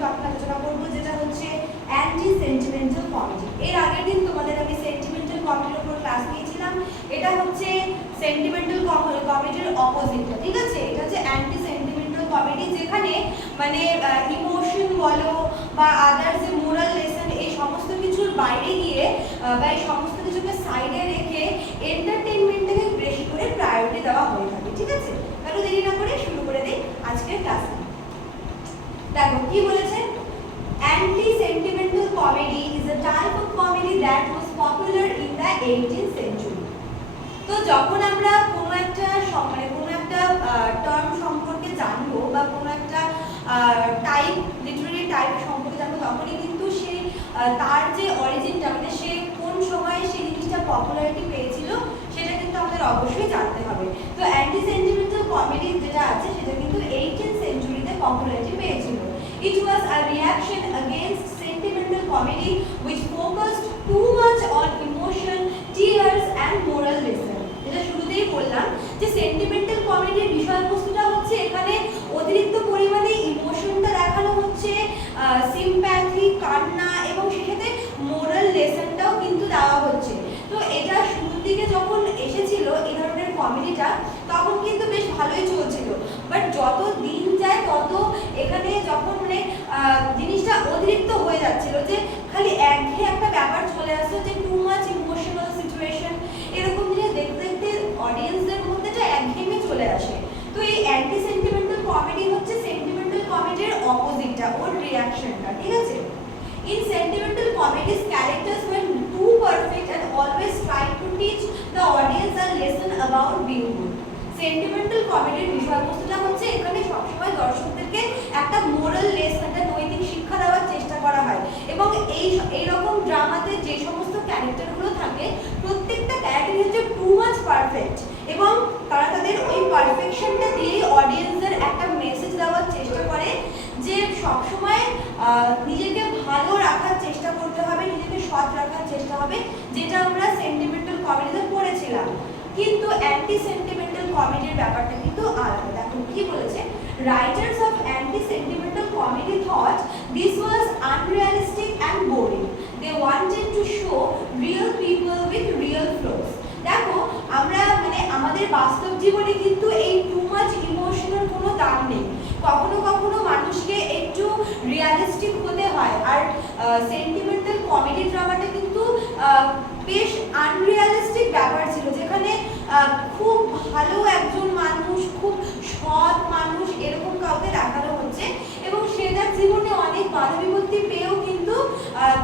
Topic আলোচনা করব যেটা হচ্ছে অ্যান্টি সেন্টিমেন্টাল কমেডি এর আগের দিন তোমাদের আমি সেন্টিমেন্টাল কমেডির উপর ক্লাস নিয়েছিলাম। এটা হচ্ছে সেন্টিমেন্টাল কমেডির অপোজিটটা ঠিক আছে? এটা হচ্ছে অ্যান্টি সেন্টিমেন্টাল কমেডি যেখানে মানে ইমোশন বলো বা আদার যে মোরাল লেসন এই সমস্ত কিছুর বাইরে গিয়ে বা এই সমস্ত কিছুকে সাইডে রেখে এন্টারটেনমেন্টটাকে বেশি করে প্রায়োরিটি দেওয়া হয়ে থাকে, ঠিক আছে? তাহলে দেরি না করে শুরু করে দিই আজকের ক্লাস দেখো, কি বলেছে? Anti sentimental comedy is a type of comedy that was popular in the eighteen century তো যখন আমরা কোনো একটা মানে কোনো একটা টার্ম সম্পর্কে জানব বা কোনো একটা টাইপ লিটারারি টাইপ সম্পর্কে জানব, তখনই কিন্তু সেই তার যে অরিজিনটা মানে সে কোন সময়ে সেই জিনিসটা পপুলারিটি পেয়েছিল, সেটা কিন্তু আমাদের অবশ্যই জানতে হবে। তো অ্যান্টি সেন্টিমেন্টাল কমেডি যেটা আছে, সেটা কিন্তু এইটিন সেঞ্চুরিতে পপুলারিটি পেয়েছিল। It was a reaction against sentimental comedy which focused too much on emotion, tears and moral lesson. যেটা শুরুতেই বললাম যে সেন্টিমেন্টাল কমেডির বিষয়বস্তুটা হচ্ছে এখানে অতিরিক্ত পরিমাণে ইমোশনটা দেখানো হচ্ছে সিম্প্যাথি কান্না এবং সেক্ষেত্রে মোরাল লেসনটাও কিন্তু দেওয়া হচ্ছে তো এটা শুরুর দিকে যখন এসেছিল এই ধরনের কমেডিটা তখন কিন্তু বেশ ভালোই চলছিল বাট যত দিন যায় তত এখানে যখন মানে আহ, জিনিসটা অতিরিক্ত হয়ে যাচ্ছিল যে খালি একঘেয়ে একটা ব্যাপার চলে আসছে যে টু মাচ ইমোশনাল সিচুয়েশন এরকম জিনিস দেখতে দেখতে অডিয়েন্সদের মধ্যে একঘেয়েমি চলে আসে। তো এই অ্যান্টি সেন্টিমেন্টাল কমেডি হচ্ছে সেন্টিমেন্টাল কমেডির অপোজিটটা ওর রিয়াকশনটা ঠিক আছে? In sentimental comedies characters were too perfect and always tried to teach the audience a lesson about being good. Sentimental কমেডির বিষয়বস্তুটা হচ্ছে এখানে সবসময় দর্শকদেরকে একটা মোরাল লেসন একটা নৈতিক শিক্ষা হয় এবং এই এইরকম ড্রামাতে যে সমস্ত ক্যারেক্টারগুলো থাকে, প্রত্যেকটা ক্যারেক্টার হচ্ছে টু মাচ পারফেক্ট এবং তারা তাদের ওই পারফেকশনটা দিয়ে অডিয়েন্সদের একটা মেসেজ দেওয়ার চেষ্টা করে যে সবসময় নিজেকে ভালো রাখার চেষ্টা করতে হবে, নিজেকে সৎ রাখার চেষ্টা হবে, যেটা আমরা সেন্টিমেন্টাল কমেডিতে পড়েছিলাম কিন্তু অ্যান্টি সেন্টিমেন্টাল কমেডির ব্যাপারটা কিন্তু আলাদা। দেখো, কি বলেছে? Writers of anti sentimental comedy thought this was unrealistic and boring they wanted to show real people with real flaws দেখো, আমরা মানে আমাদের বাস্তব জীবনে কিন্তু এই টু মাচ ইমোশনাল কোনো দাম নেই। কখনো কখনো মানুষকে একটু রিয়ালিস্টিক হতে হয়। আর সেন্টিমেন্টাল কমেডি ড্রামাটা কিন্তু বেশ আনরিয়ালিস্টিক ব্যাপার ছিল। যেখানে খুব ভালো একজন মানুষ, খুব সৎ মানুষ এরকম কাউকে দেখানো হচ্ছে এবং সে তার জীবনে অনেক বাধা বিপত্তি পেয়েও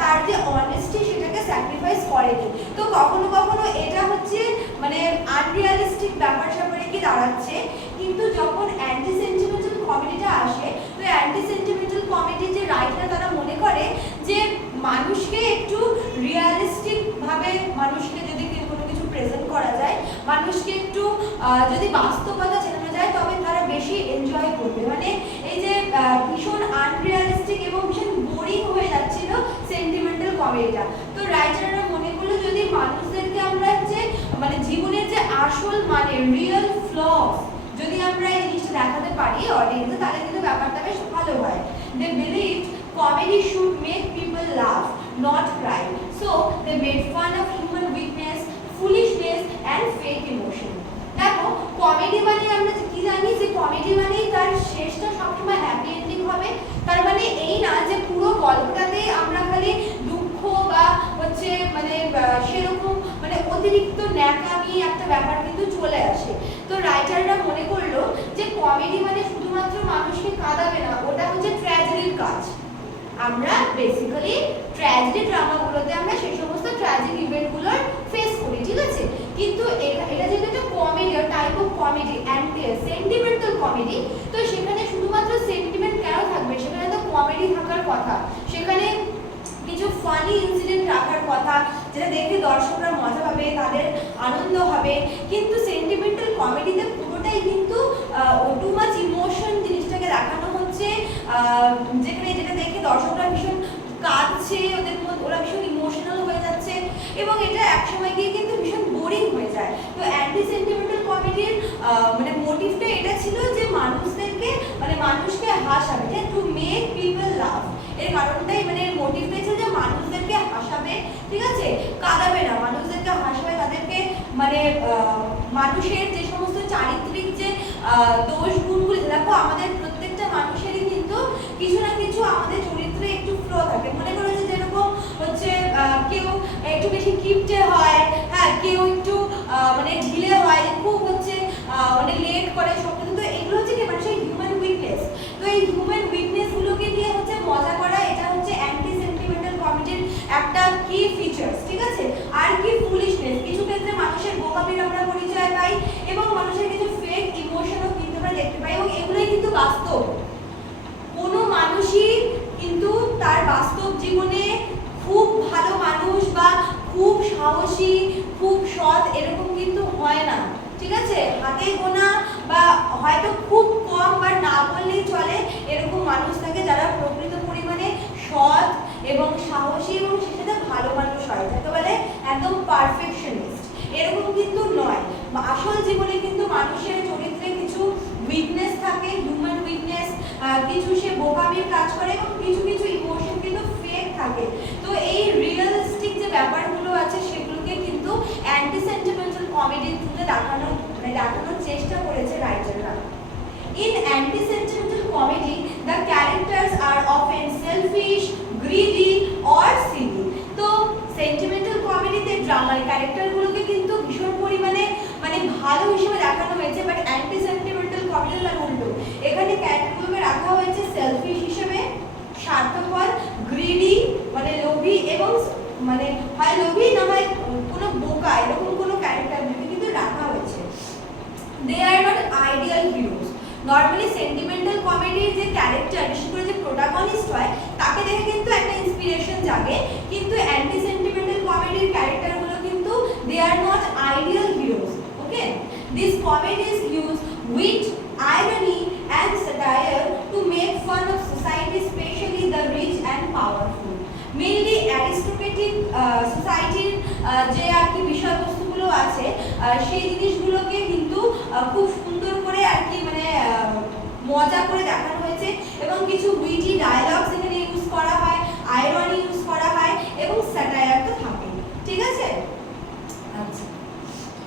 তার যে অনেস্টি সেটাকে স্যাক্রিফাইস করেনি। তো কখনো কখনো এটা হচ্ছে মানে আনরিয়ালিস্টিক ব্যাপার স্যাপারে কি দাঁড়াচ্ছে। কিন্তু যখন অ্যান্টি সেন্টিমেন্টাল কমেডিটা আসে, তো অ্যান্টি সেন্টিমেন্টাল কমেডির যে রাইটার তারা মনে করে যে মানুষকে একটু রিয়ালিস্টিকভাবে মানুষকে যদি কোনো কিছু প্রেজেন্ট করা যায়, মানুষকে একটু যদি বাস্তবতা চেনানো যায়, তবে তারা বেশি এনজয় করবে। মানে এই যে আহ, ভীষণ আনরিয়ালিস্টিক এবং ভীষণ বোরিং হয়ে যাচ্ছিল সেন্টিমেন্টাল কমেডিটা তো রাইটাররা মনে করল যদি মানুষদেরকে আমরা যে মানে জীবনের যে আসল মানে রিয়েল ফ্লস যদি আমরা এই জিনিসটা দেখাতে পারি অডিয়েন্সে তাহলে কিন্তু ব্যাপারটা বেশ ভালো হয়। They believe comedy should make people laugh not cry so they made fun of human weakness foolishness and fake emotion দেখো কমেডি মানে আমরা কি জানি, যে কমেডি মানেই তার শেষটা সবসময় হ্যাপি এন্ডিং হবে। তার মানে এই না যে পুরো গল্পটাতে আমরা খালি বা হচ্ছে মানে সেরকম মানে অতিরিক্ত ন্যাকামি একটা ব্যাপার কিন্তু চলে আসে। তো রাইটাররা মনে করল যে কমেডি মানে শুধুমাত্র মানুষকে কাঁদাবে না, ওটা হচ্ছে ট্র্যাজেডির কাজ। আমরা বেসিক্যালি ট্র্যাজেডি ড্রামাগুলোতে আমরা সেই সমস্ত ট্র্যাজিক ইভেন্টগুলোর ফেস করি, ঠিক আছে? কিন্তু এটা এটা যেহেতু একটা comedy type of comedy and sentimental comedy তো সেখানে শুধুমাত্র সেন্টিমেন্ট কেন থাকবে? সেখানে তো কমেডি থাকার কথা। সেখানে ফানি ইনসিডেন্ট রাখার কথা, যেটা দেখে দর্শকরা মজা পাবে, তাদের আনন্দ হবে। কিন্তু সেন্টিমেন্টাল কমেডিতে পুরোটাই কিন্তু টু মাচ ইমোশন জিনিসটাকে দেখানো হচ্ছে। যেখানে, যেটা দেখে দর্শকরা ভীষণ কাঁদছে, ওদের ওরা ভীষণ ইমোশনাল হয়ে যাচ্ছে। এবং এটা একসময় গিয়ে কিন্তু ভীষণ বোরিং হয়ে যায়। তো অ্যান্টি সেন্টিমেন্টাল কমেডির মানে মোটিভটা এটা ছিল যে মানুষদেরকে মানে মানুষকে হাসাবে টু মেক পিপল লাভ এর কারণটাই মানে এর মোটিভটাই ছিল যে মানুষদেরকে হাসাবে, ঠিক আছে? কাঁদাবে না। মানুষদেরকে হাসাবে, তাদেরকে মানে মানুষের যে সমস্ত চারিত্রিক যে দোষ গুণগুলি দেখো, আমাদের প্রত্যেকটা মানুষেরই কিন্তু কিছু না কিছু আমাদের চরিত্রে একটু ফ্লো থাকে। মনে করো যে যেরকম হচ্ছে কেউ একটু বেশি কিপটে হয় হ্যাঁ কেউ একটু মানে ঢিলে হয়, খুব হচ্ছে মানে লেট করে সব। কিন্তু এগুলো হচ্ছে কি, মানুষের হিউম্যান উইকনেস তো এই হিউম্যান উইকনেস গুলোকে নিয়ে হচ্ছে মজা করা এটা হচ্ছে অ্যান্টি সেন্টিমেন্টাল কমেডির একটা কি ফিচার্স ঠিক আছে আর কি ফুলিশনেস কিছু ক্ষেত্রে মানুষের বোকামির আমরা পরিচয় পাই এবং মানুষের কিছু ফেক ইমোশনও কিন্তু আমরা দেখতে পাই এবং এগুলোই কিন্তু বাস্তব কোনো মানুষই কিন্তু তার বাস্তব জীবনে খুব ভালো মানুষ বা খুব সাহসী খুব সৎ এরকম কিন্তু হয় না ঠিক আছে? হাতে গোনা বা হয়তো খুব কম বা না বললেই চলে, এরকম মানুষ থাকে যারা প্রকৃত পরিমাণে সৎ এবং সাহসী এবং সে সাথে ভালো মানুষ হয়, যাকে বলে একদম পারফেকশনিস্ট এরকম কিন্তু নয়। আসল জীবনে কিন্তু মানুষের চরিত্রে কিছু উইকনেস থাকে হিউম্যান উইকনেস কিছু সে বোকামির কাজ করে এবং কিছু কিছু ইমোশন কিন্তু ফেক থাকে। তো এই রিয়েলিস্টিক যে ব্যাপারগুলো আছে কিন্তু অ্যান্টি সেন্টিমেন্টাল কমেডির থ্রুতে দেখানো মানে দেখানোর চেষ্টা করেছে রাইটাররা In anti-sentimental comedy, the characters are often selfish, greedy or silly. তো সেন্টিমেন্টাল কমেডিতে ড্রামার ক্যারেক্টারগুলোকে কিন্তু ভীষণ পরিমাণে মানে ভালো হিসেবে দেখানো হয়েছে বাট অ্যান্টি সেন্টিমেন্টাল কমেডি তার উল্টো এখানে ক্যারেক্টারগুলোকে রাখা হয়েছে সেলফিশ হিসেবে স্বার্থপর গ্রিডি মানে লোভী এবং মানে হয় লোভী না হয় বোকা এরকম কোনো ক্যারেক্টারগুলোকে কিন্তু রাখা হয়েছে। They are not ideal heroes normally sentimental কমেডির যে ক্যারেক্টার বিশেষ করে যে প্রোটাগনিস্ট হয়, তাকে দেখে কিন্তু একটা ইন্সপিরেশন জাগে। কিন্তু অ্যান্টি সেন্টিমেন্টাল কমেডির ক্যারেক্টারগুলো কিন্তু they are not ideal heroes okay this comedies use wit irony and satire to make fun of society, especially the rich and powerful. Mainly aristocratic সোসাইটির যে আর কি বিষয়বস্তুগুলো আছে সেই জিনিসগুলোকে কিন্তু খুব সুন্দর করে আর কি মানে মজা করে দেখানো হয়েছে এবং কিছু উইটি ডায়লগস এখানে ইউজ করা হয় আয়রন ইউজ করা হয় এবং স্যাটায়ার তো থাকে ঠিক আছে? আচ্ছা।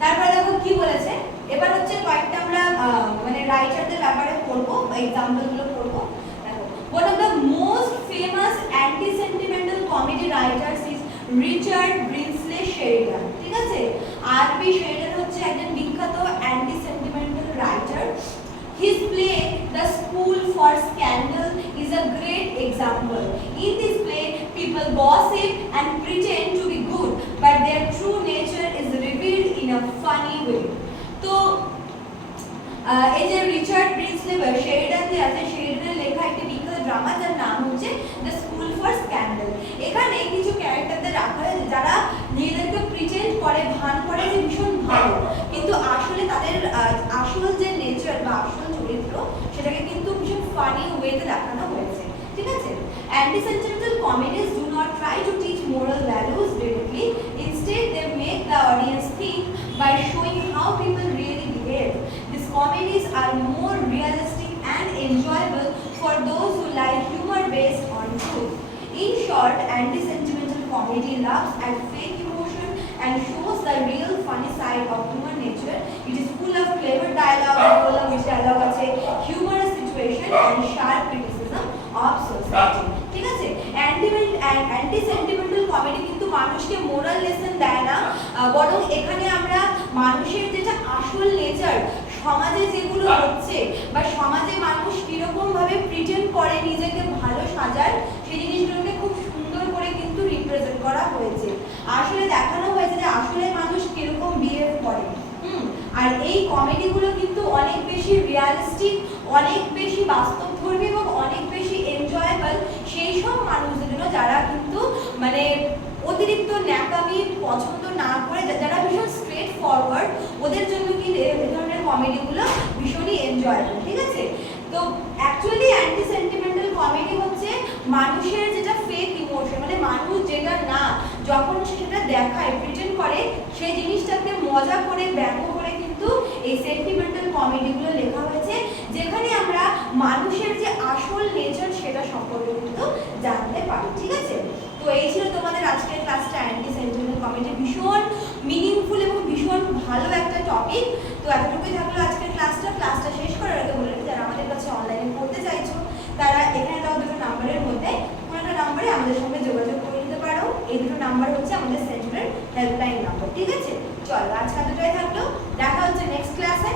তারপরে দেখো কি বলেছে? এবার হচ্ছে কয়েকটা আমরা মানে রাইটারদের ব্যাপারে পড়ব এক্সাম্পলগুলো পড়ব। দেখো, one of the most famous anti-sentimental comedy writers is Richard Brinsley Sheridan ঠিক আছে আরবি শেরিডান হচ্ছে একজন বিখ্যাত anti sentimental writer His play, The School for Scandal, is a great example. In this play, people gossip and pretend to be good, but their true nature is revealed in a funny way. তো এই যে Richard Brinsley Sheridan যে আছে শেরিডানের লেখা একটি বিখ্যাত drama যার নাম হচ্ছে দ্য স্কুল ফর স্ক্যান্ডাল এখানে কিছু ক্যারেক্টারদের রাখা হয়েছে যারা করে ভান করে যে ভীষণ ভালো। কিন্তু আসলে তাদের আসল যে নেচার বা আসল চরিত্র সেটাকে কিন্তু ভীষণ ফানি ওয়েতে দেখানো হয়েছে। ঠিক আছে? Anti sentimental comedies do not try to teach moral values directly instead they make the audience think by showing how people really behave These comedies are more realistic and enjoyable for those who like humor based on truth. In short, anti-sentimental comedy laughs at fake and shows the real funny side of human nature. It is full of clever dialogue, full of which dialogue আছে, humorous situation and sharp criticism of society. ঠিক আছে anti sentimental comedy কিন্তু মানুষকে moral lesson দেয় না বরং এখানে আমরা মানুষের যেটা আসল নেচার সমাজে যেগুলো হচ্ছে বা সমাজে মানুষ কীরকম ভাবে প্রিটেন্ড করে নিজেকে ভালো সাজার সেই জিনিসগুলোকে খুব সুন্দর করে কিন্তু রিপ্রেজেন্ট করা হয়েছে আসলে দেখানো হয়েছে যে আসলে মানুষ কীরকম বিহেভ করে। হুম, আর এই কমেডিগুলো কিন্তু অনেক বেশি রিয়ালিস্টিক অনেক বেশি বাস্তবধর্মী এবং অনেক বেশি এনজয়েবল সেই সব মানুষদের জন্য যারা কিন্তু মানে অতিরিক্ত ন্যাকামি পছন্দ না করে যারা ভীষণ স্ট্রেট ফরওয়ার্ড ওদের জন্য কিন্তু এই ধরনের কমেডিগুলো ভীষণই এনজয়েবল ঠিক আছে? তো অ্যাকচুয়ালি অ্যান্টি সেন্টিমেন্টাল কমেডি হচ্ছে মানুষের যেটা ইমোশন মানে মানুষ যেটা না, যখন সেটা দেখায় প্রেজেন্ট করে, সেই জিনিসটাকে মজা করে, ব্যঙ্গ করে কিন্তু এই সেন্টিমেন্টাল কমেডিগুলো লেখা হয়েছে, যেখানে আমরা মানুষের যে আসল নেচার সেটা সম্পর্কে কিন্তু জানতে পারি, ঠিক আছে? তো এই ছিল তোমাদের আজকের ক্লাসটা অ্যান্টি সেন্টিমেন্টাল কমেডি ভীষণ মিনিংফুল এবং ভীষণ ভালো একটা টপিক তো এতটুকুই থাকল আজকের ক্লাসটা ক্লাসটা শেষ করার আগে বলে যারা আমাদের কাছে অনলাইনে পড়তে চাইছো, তারা এখানে দেওয়া দুটো নাম্বারের মধ্যে একটা নাম্বারে আমাদের সঙ্গে যোগাযোগ করে নিতে পারো। এই দুটো নাম্বার হচ্ছে আমাদের সেন্ট্রাল হেল্পলাইন নাম্বার ঠিক আছে? চলো, আজকে দুটোই থাকল। দেখা হচ্ছে নেক্সট ক্লাসে